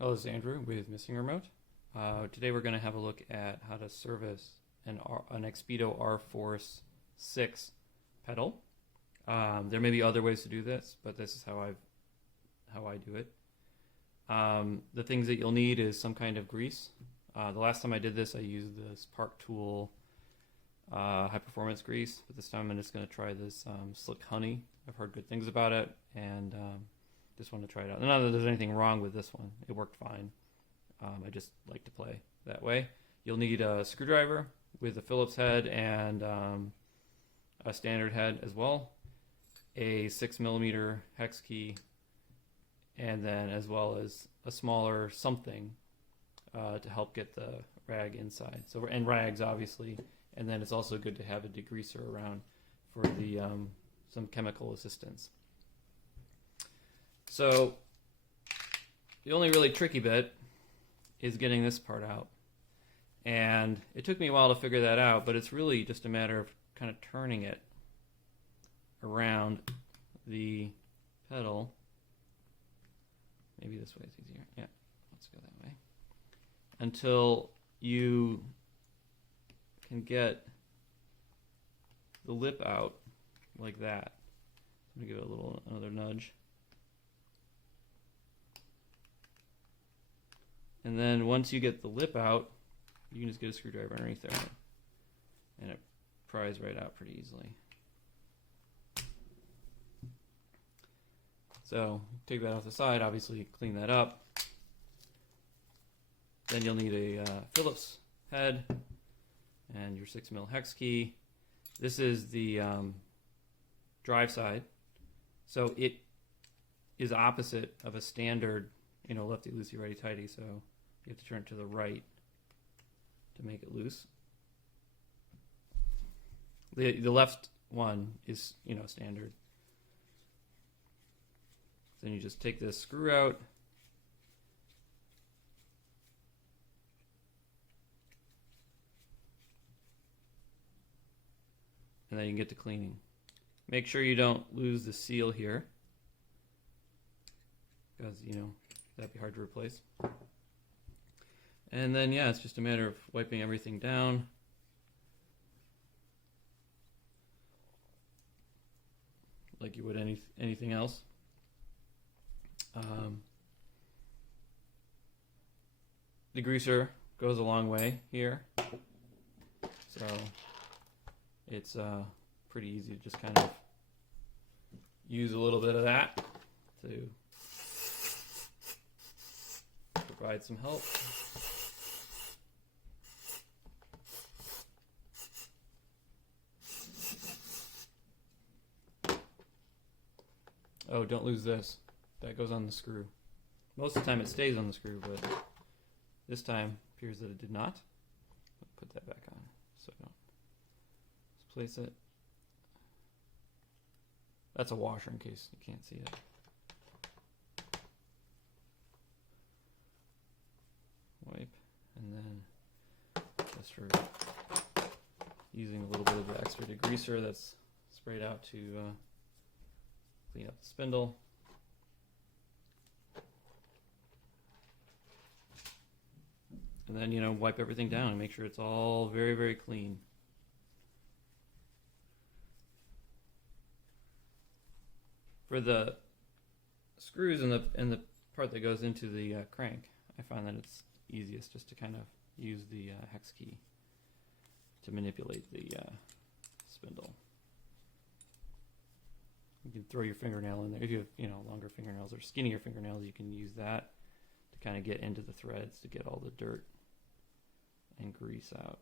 Hello, this is Andrew with Missing Remote. Today we're going to have a look at how to service an XPEDO R-FORCE 6 pedal. There may be other ways to do this, but this is how I do it. The things that you'll need is some kind of grease. The last time I did this, I used this Park Tool high performance grease, but this time I'm just going to try this Slick Honey. I've heard good things about it, and just want to try it out. Not that there's anything wrong with this one. It worked fine. I just like to play that way. You'll need a screwdriver with a Phillips head and a standard head as well, a 6mm hex key, and then as well as a smaller something to help get the rag inside. So, and rags obviously, and then it's also good to have a degreaser around for the some chemical assistance. So the only really tricky bit is getting this part out. And it took me a while to figure that out, but it's really just a matter of kind of turning it around the pedal. Maybe this way is easier. Yeah, let's go that way. Until you can get the lip out like that. I'm gonna give it another nudge. And then once you get the lip out, you can just get a screwdriver underneath there, and it pries right out pretty easily. So take that off the side, obviously clean that up. Then you'll need a Phillips head and your 6mm hex key. This is the drive side, so it is opposite of a standard, lefty loosey, righty tighty. So you have to turn it to the right to make it loose. The left one is standard. Then you just take this screw out, and then you can get to cleaning. Make sure you don't lose the seal here, because that'd be hard to replace. And then it's just a matter of wiping everything down. Like you would anything else. The greaser goes a long way here, so it's pretty easy to just kind of use a little bit of that to provide some help. Oh, don't lose this. That goes on the screw. Most of the time it stays on the screw, but this time appears that it did not. I'll put that back on so I don't. Let's place it. That's a washer in case you can't see it. Wipe, and then just for using a little bit of the extra degreaser that's sprayed out to clean up the spindle. And then, wipe everything down and make sure it's all very, very clean. For the screws and the part that goes into the crank, I find that it's easiest just to kind of use the hex key to manipulate the spindle. You can throw your fingernail in there. If you have, longer fingernails or skinnier fingernails, you can use that to kind of get into the threads to get all the dirt and grease out.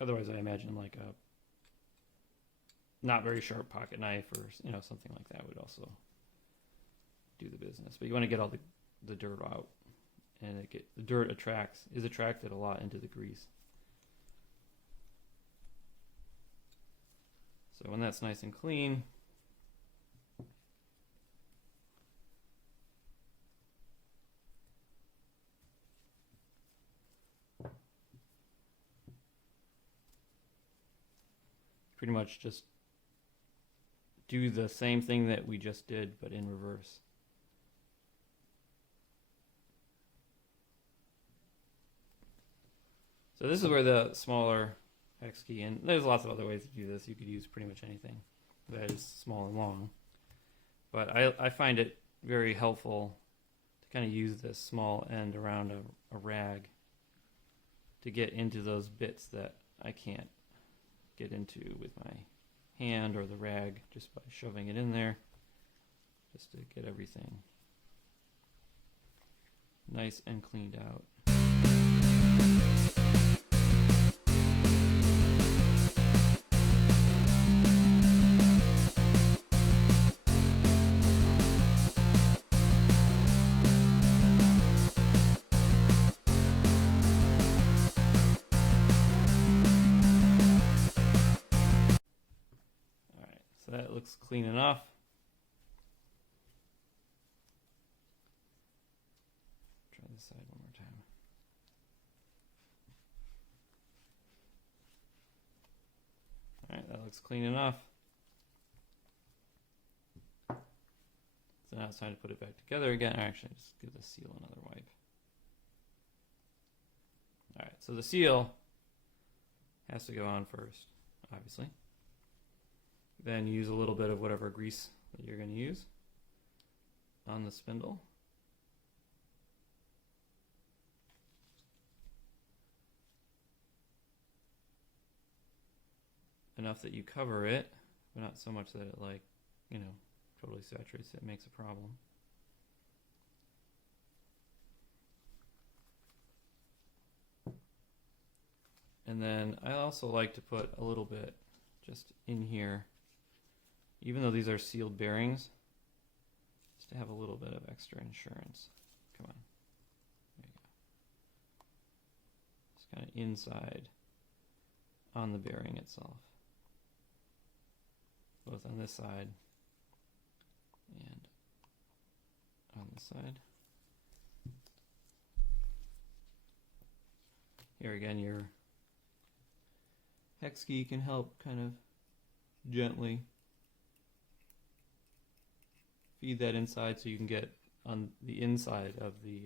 Otherwise, I imagine like a not very sharp pocket knife or something like that would also do the business. But you want to get all the dirt out, and the dirt is attracted a lot into the grease. So when that's nice and clean, pretty much just do the same thing that we just did, but in reverse. So this is where the smaller hex key, and there's lots of other ways to do this. You could use pretty much anything that is small and long. But I find it very helpful to kind of use this small end around a rag to get into those bits that I can't get into with my hand or the rag, just by shoving it in there, just to get everything nice and cleaned out. That looks clean enough. Try this side one more time. All right, that looks clean enough. So now it's time to put it back together again. Actually, just give the seal another wipe. All right, so the seal has to go on first, obviously. Then use a little bit of whatever grease that you're going to use on the spindle. Enough that you cover it, but not so much that it, like, you know, totally saturates it, makes a problem. And then I also like to put a little bit just in here, even though these are sealed bearings, just to have a little bit of extra insurance. Come on. There you go. Just kind of inside on the bearing itself, both on this side and on this side. Here again, your hex key can help kind of gently feed that inside so you can get on the inside of the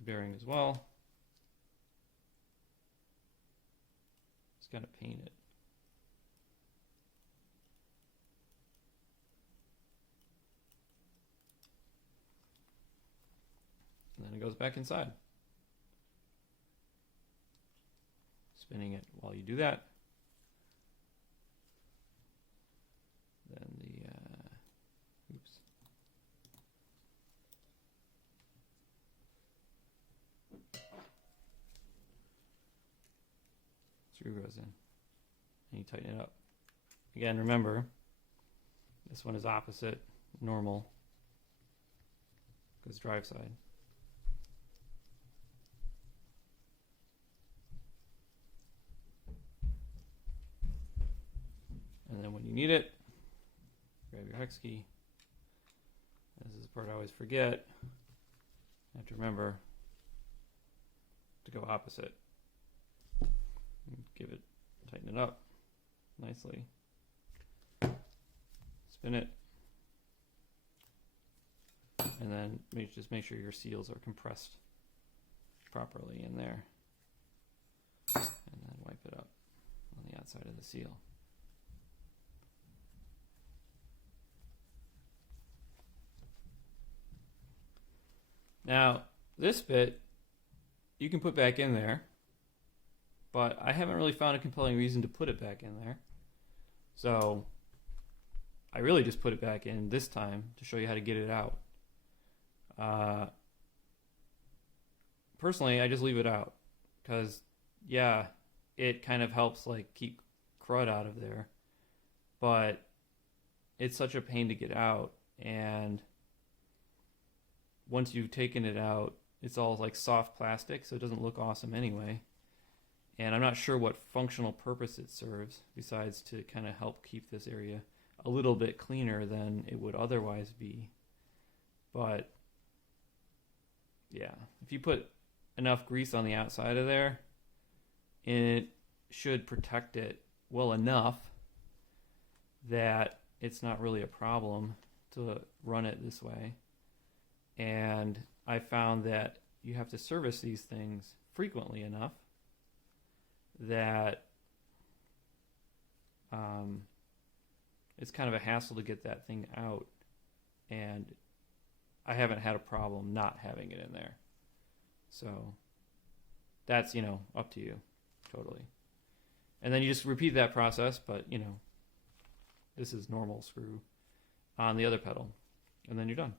bearing as well. Just kind of paint it. And then it goes back inside. Spinning it while you do that. Then the screw goes in, and you tighten it up. Again, remember, this one is opposite normal, goes drive side. And then when you need it, grab your hex key. This is the part I always forget. I have to remember to go opposite. And give it, tighten it up nicely. Spin it. And then just make sure your seals are compressed properly in there. And then wipe it up on the outside of the seal. Now, this bit you can put back in there, but I haven't really found a compelling reason to put it back in there. So I really just put it back in this time to show you how to get it out. Personally, I just leave it out because, yeah, it kind of helps like keep crud out of there, but it's such a pain to get out, and once you've taken it out, it's all like soft plastic, so it doesn't look awesome anyway. And I'm not sure what functional purpose it serves besides to kind of help keep this area a little bit cleaner than it would otherwise be. But yeah, if you put enough grease on the outside of there, it should protect it well enough that it's not really a problem to run it this way. And I found that you have to service these things frequently enough that it's kind of a hassle to get that thing out, and I haven't had a problem not having it in there. So that's, up to you totally. And then you just repeat that process, but this is normal screw on the other pedal, and then you're done.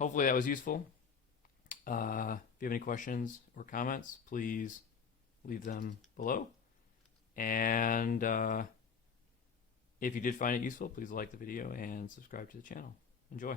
Hopefully that was useful. If you have any questions or comments, please leave them below. And if you did find it useful, please like the video and subscribe to the channel. Enjoy.